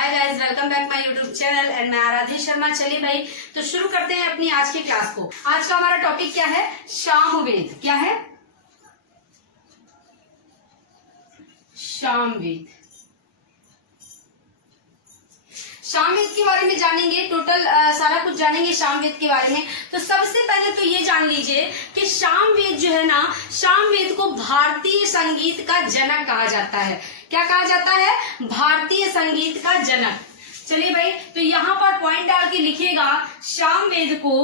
Hi guys, welcome back my YouTube channel and मैं आराध्या शर्मा। चलिए भाई, तो शुरू करते हैं अपनी आज की क्लास को। आज का हमारा टॉपिक क्या है? सामवेद। क्या है? सामवेद। सामवेद के बारे में जानेंगे, टोटल सारा कुछ जानेंगे सामवेद के बारे में। तो सबसे पहले तो ये जान लीजिए कि सामवेद जो है ना, सामवेद को भारतीय संगीत का जनक कहा जाता है। क्या कहा जाता है? भारतीय संगीत का जनक। चलिए भाई, तो यहाँ पर पॉइंट डाल के लिखिएगा, सामवेद को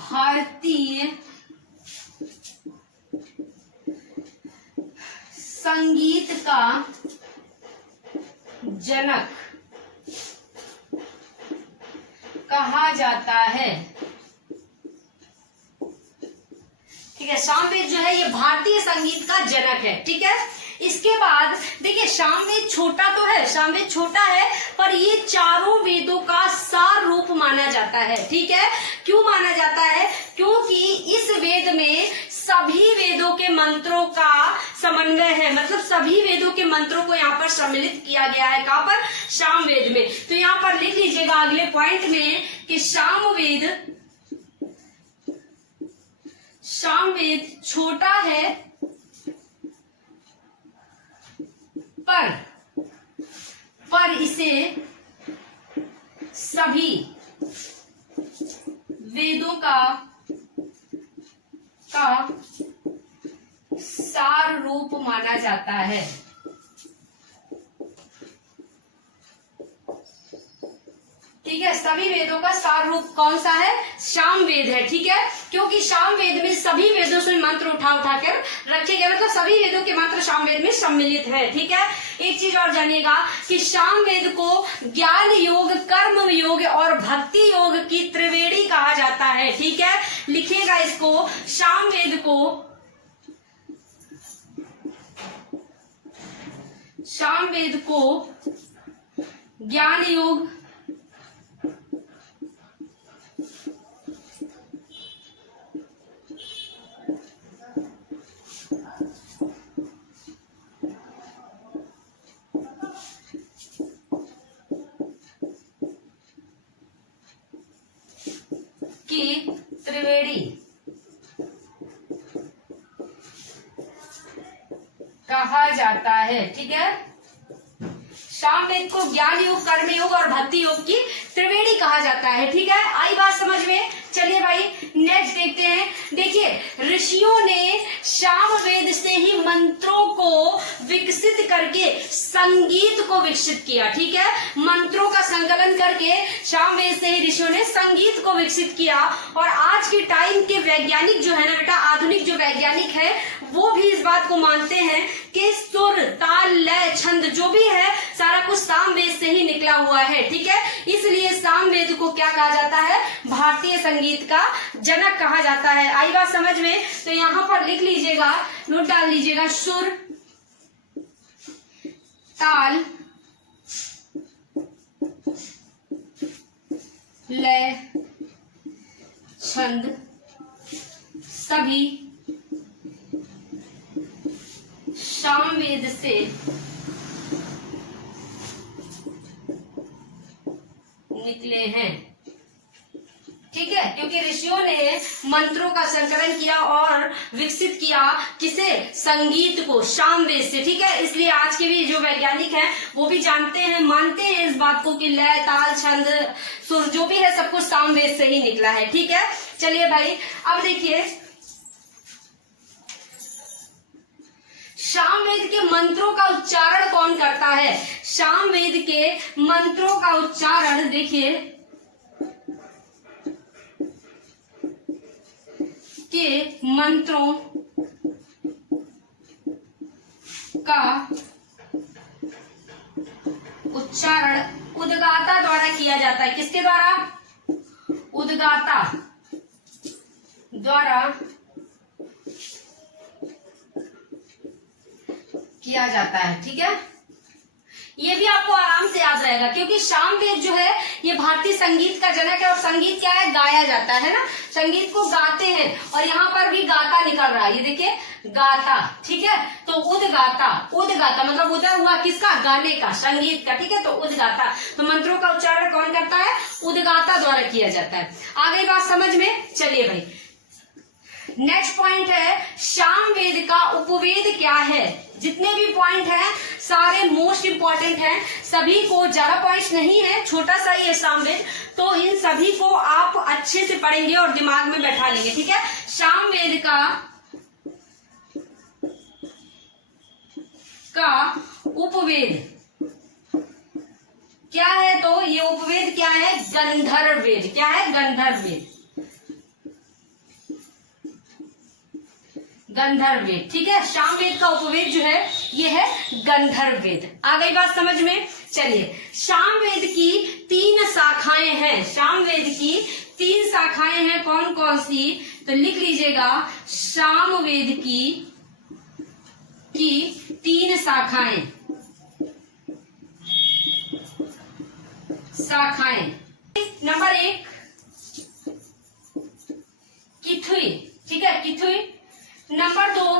भारतीय संगीत का जनक कहा जाता है। ठीक है, सामवेद जो है ये भारतीय संगीत का जनक है। ठीक है, इसके बाद देखिए, सामवेद छोटा तो है, सामवेद छोटा है, पर ये चारों वेदों का सार रूप माना जाता है। ठीक है, क्यों माना जाता है? क्योंकि इस वेद में सभी वेदों के मंत्रों का समन्वय है, मतलब सभी वेदों के मंत्रों को यहाँ पर सम्मिलित किया गया है। कहाँ पर? सामवेद में। तो यहाँ पर लिख लीजिएगा अगले पॉइंट में कि सामवेद छोटा है, पर इसे सभी वेदों का सार रूप माना जाता है। ठीक है, सभी वेदों का सार रूप कौन सा है? सामवेद है। ठीक है, क्योंकि सामवेद में सभी वेदों से मंत्र उठा कर रखे गए, मतलब सभी वेदों के मंत्र सामवेद में सम्मिलित है। ठीक है, एक चीज और जानिएगा कि सामवेद को ज्ञान योग, कर्म योग और भक्ति योग की त्रिवेणी कहा जाता है। ठीक है, लिखिएगा इसको, सामवेद को ज्ञान योग, की त्रिवेणी कहा जाता है। ठीक है, सामवेद को ज्ञान योग, कर्म योग और भक्ति योग की त्रिवेणी कहा जाता है। ठीक है, आई बात समझ में? चलिए भाई, नेक्स्ट देखते हैं। देखिए, ऋषियों ने सामवेद से ही मंत्रों को विकसित करके संगीत को विकसित किया। ठीक है, मंत्रों का संकलन करके सामवेद से ही ऋषियों ने संगीत को विकसित किया। और आज के टाइम के वैज्ञानिक जो है ना बेटा, आधुनिक जो वैज्ञानिक है, वो भी इस बात को मानते हैं कि सुर, ताल, लय, छंद जो भी है सारा कुछ सामवेद से ही निकला हुआ है। ठीक है, इसलिए सामवेद को क्या कहा जाता है? भारतीय संगीत का जनक कहा जाता है। आई बात समझ में? तो यहाँ पर लिख लीजिएगा, नोट डाल लीजिएगा, सुर, ताल, लय, छंद सभी सामवेद से निकले हैं। ठीक है, क्योंकि ऋषियों ने मंत्रों का संकलन किया और विकसित किया किसे? संगीत को, सामवेद से। ठीक है, इसलिए आज के भी जो वैज्ञानिक हैं वो भी जानते हैं, मानते हैं इस बात को कि लय, ताल, छंद, सुर जो भी है सब कुछ सामवेद से ही निकला है। ठीक है, चलिए भाई, अब देखिए, सामवेद के मंत्रों का उच्चारण कौन करता है? सामवेद के मंत्रों का उच्चारण देखिए के मंत्रों का उच्चारण उद्गाता द्वारा किया जाता है। किसके द्वारा? उद्गाता द्वारा किया जाता है। ठीक है, ये भी आपको आराम से याद रहेगा, क्योंकि सामवेद जो है ये भारतीय संगीत का जनक है। और संगीत क्या है, गाया जाता है ना, संगीत को गाते हैं। और यहाँ पर भी गाता निकल रहा है, ये देखिए गाता, ठीक है। तो उदगाता, उदगाता मतलब उदय हुआ किसका, गाने का, संगीत का, ठीक है। तो उदगाता, तो मंत्रों का उच्चारण कौन करता है, उदगाता द्वारा किया जाता है। आ गई बात समझ में। चलिए भाई नेक्स्ट पॉइंट है सामवेद का उपवेद क्या है। जितने भी पॉइंट हैं सारे मोस्ट इंपॉर्टेंट हैं, सभी को, ज्यादा पॉइंट्स नहीं है, छोटा सा ही है सामवेद। तो इन सभी को आप अच्छे से पढ़ेंगे और दिमाग में बैठा लेंगे, ठीक है। सामवेद का उपवेद क्या है, तो ये उपवेद क्या है, गंधर्व वेद। क्या है, गंधर्व वेद, गंधर्व वेद, ठीक है। सामवेद का उपवेद जो है ये है गंधर्व वेद। आ गई बात समझ में। चलिए सामवेद की 3 शाखाएं हैं, सामवेद की 3 शाखाएं हैं, कौन कौन सी, तो लिख लीजिएगा। सामवेद की 3 शाखाएं, नंबर 1 किथुई, ठीक है, किथुई। नंबर 2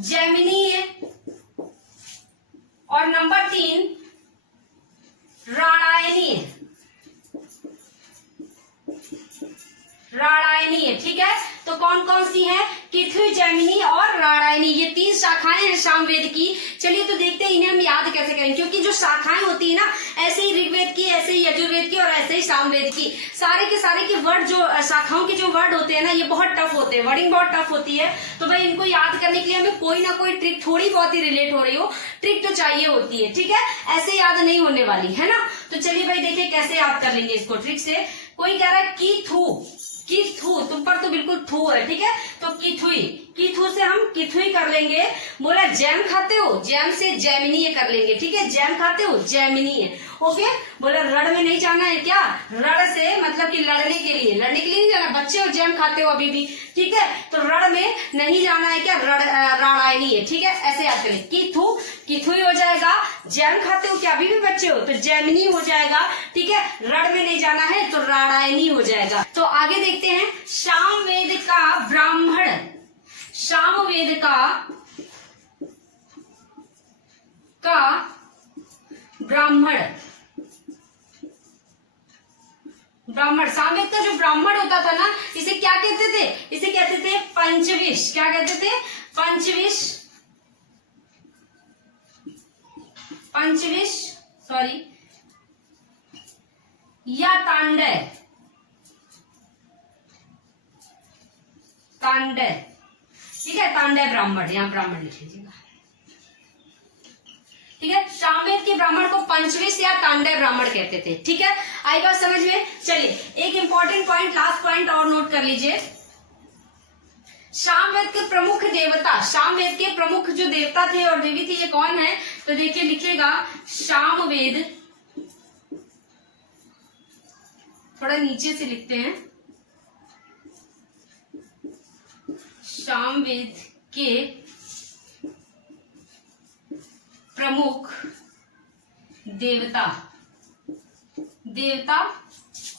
जैमिनीय और नंबर 3 राणायनीय, राणायनीय, ठीक है। तो कौन कौन सी है, किथुई, जैमिनी और राणायनी, ये 3 शाखाएं हैं सामवेद की। चलिए तो देखते हैं इन्हें हम याद कैसे करें, क्योंकि जो शाखाएं होती है ना, ऐसे ही ऋग्वेद की, ऐसे ही यजुर्वेद की और ऐसे ही सामवेद की, सारे के सारे के वर्ड, जो शाखाओं के जो वर्ड होते हैं ना, ये बहुत टफ होते हैं, वर्डिंग बहुत टफ होती है। तो भाई इनको याद करने के लिए हमें कोई ना कोई ट्रिक, थोड़ी बहुत ही रिलेट हो रही हो, ट्रिक तो चाहिए होती है, ठीक है। ऐसे याद नहीं होने वाली है ना। तो चलिए भाई देखिए कैसे याद कर लेंगे इसको ट्रिक से। कोई कह रहा है किथु, तुम पर तो बिल्कुल थू है, ठीक है। तो किथुई, किथु से हम किथुई कर लेंगे। बोला जैम खाते हो, जैम से जैमिनीय कर लेंगे, ठीक है। जैम खाते हो, जैमिनीय, ओके। बोला रण में नहीं जाना है क्या, रण से मतलब कि लड़ने के लिए, लड़ने के लिए नहीं जाना, बच्चे हो जैम खाते हो अभी भी, ठीक है। तो रण में नहीं जाना है क्या, राणायनीय, ठीक है। ऐसे याद करें, किथु, किथुई हो जाएगा। जैम खाते हो क्या, अभी भी बच्चे हो, तो जैमिनी हो जाएगा, ठीक है। रण में नहीं जाना है तो राणायनी हो जाएगा। तो आगे देखते हैं सामवेद का ब्राह्मण, सामवेद का ब्राह्मण, ब्राह्मण, सामवेद का जो ब्राह्मण होता था ना, इसे क्या कहते थे, इसे कहते थे पंचविश। क्या कहते थे, पंचविश, पंचविश, सॉरी, या तांडय, तांडय, ठीक है। तांडय ब्राह्मण, यहाँ ब्राह्मण लिख लीजिएगा, ठीक है। सामवेद के ब्राह्मण को पंचविश या तांडय ब्राह्मण कहते थे, ठीक है। आई बात समझ में। चलिए एक इंपॉर्टेंट पॉइंट, लास्ट पॉइंट और नोट कर लीजिए। सामवेद के प्रमुख देवता, सामवेद के प्रमुख जो देवता थे और देवी थी, ये कौन है, तो देखिए लिखिएगा सामवेद, थोड़ा नीचे से लिखते हैं, सामवेद के प्रमुख देवता, देवता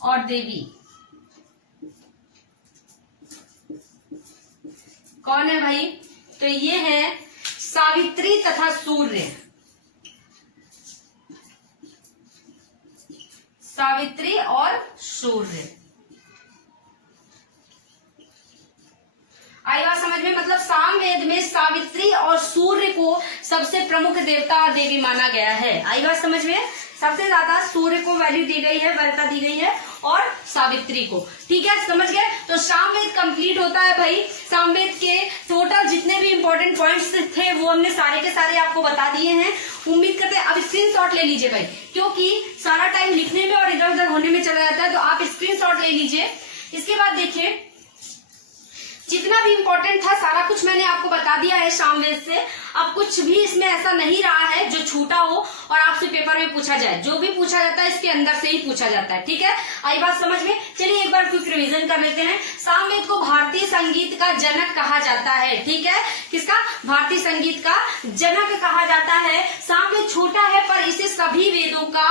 और देवी कौन है भाई, तो ये है सावित्री तथा सूर्य, सावित्री और सूर्य। आई बात समझ में। मतलब सामवेद में सावित्री और सूर्य को सबसे प्रमुख देवता और देवी माना गया है। आई बात समझ में। सबसे ज्यादा सूर्य को वैल्यू दी गई है, वरीयता दी गई है, और सावित्री को, ठीक है, समझ गए। तो सामवेद कंप्लीट होता है भाई। सामवेद के टोटल जितने भी इंपॉर्टेंट पॉइंट्स थे वो हमने सारे के सारे आपको बता दिए हैं। उम्मीद करते हैं अब स्क्रीनशॉट ले लीजिए भाई, क्योंकि सारा टाइम लिखने में और इधर उधर होने में चला जाता है, तो आप स्क्रीनशॉट ले लीजिए। इसके बाद देखिए जितना भी इंपॉर्टेंट था सारा कुछ मैंने आपको बता दिया है सामवेद से। अब कुछ भी इसमें ऐसा नहीं रहा है जो छूटा हो और आपसे पेपर में पूछा जाए। जो भी पूछा जाता है इसके अंदर से ही पूछा जाता है। ठीक है, आई बात समझ में। चलिए एक बार क्विक रिवीजन कर लेते हैं। सामवेद को भारतीय संगीत का जनक कहा जाता है। ठीक है, किसका? भारतीय संगीत का जनक कहा जाता है। सामवेद छोटा है पर इसे सभी वेदों का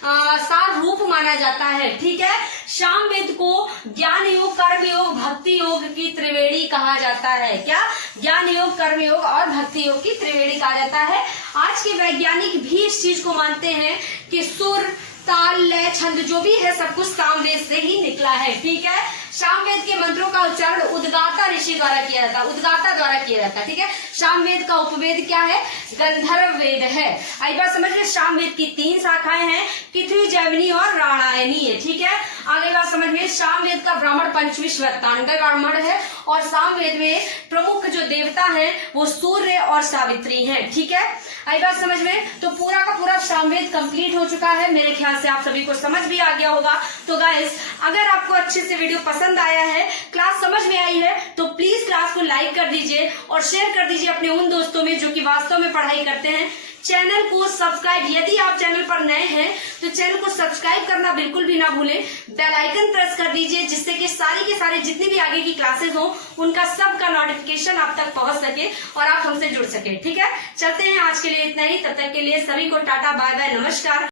सार रूप माना जाता है। ठीक है, सामवेद को ज्ञान योग, कर्म योग, भक्ति योग की त्रिवेणी कहा जाता है। क्या? ज्ञान योग, कर्म योग और भक्ति योग की त्रिवेणी कहा जाता है। आज के वैज्ञानिक भी इस चीज को मानते हैं कि सुर, ताल, लय, छंद जो भी है सब कुछ सामवेद से ही निकला है। ठीक है, सामवेद के मंत्रों का उच्चारण उद्गाता ऋषि द्वारा किया जाता है, उद्गाता द्वारा किया जाता है। ठीक है, सामवेद का उपवेद क्या है? गंधर्व वेद है। आई बात समझ में। सामवेद की 3 शाखाएं हैं, पृथ्वी, जैमिनी और रामायणी है। ठीक है, आगे बात समझ में। सामवेद का ब्राह्मण पंचमी श्वेतांड ब्राह्मण है और सामवेद में प्रमुख जो देवता है वो सूर्य और सावित्री है। ठीक है, आई बात समझ में। तो पूरा का पूरा सामवेद कंप्लीट हो चुका है। मेरे ख्याल से आप सभी को समझ भी आ गया होगा। तो गाइस, अगर आपको अच्छे से वीडियो पसंद आया है, क्लास समझ में आई है, तो प्लीज क्लास को लाइक कर दीजिए और शेयर कर दीजिए अपने उन दोस्तों में जो कि वास्तव में पढ़ाई करते हैं। चैनल को सब्सक्राइब, यदि आप चैनल पर नए हैं तो चैनल को सब्सक्राइब करना बिल्कुल भी ना भूलें। बेल आइकन प्रेस कर दीजिए जिससे कि सारी के सारे जितनी भी आगे की क्लासेस हो उनका सबका नोटिफिकेशन आप तक पहुंच सके और आप हमसे जुड़ सके। ठीक है, चलते हैं, आज के लिए इतना ही। तब तक के लिए सभी को टाटा, बाय बाय, नमस्कार।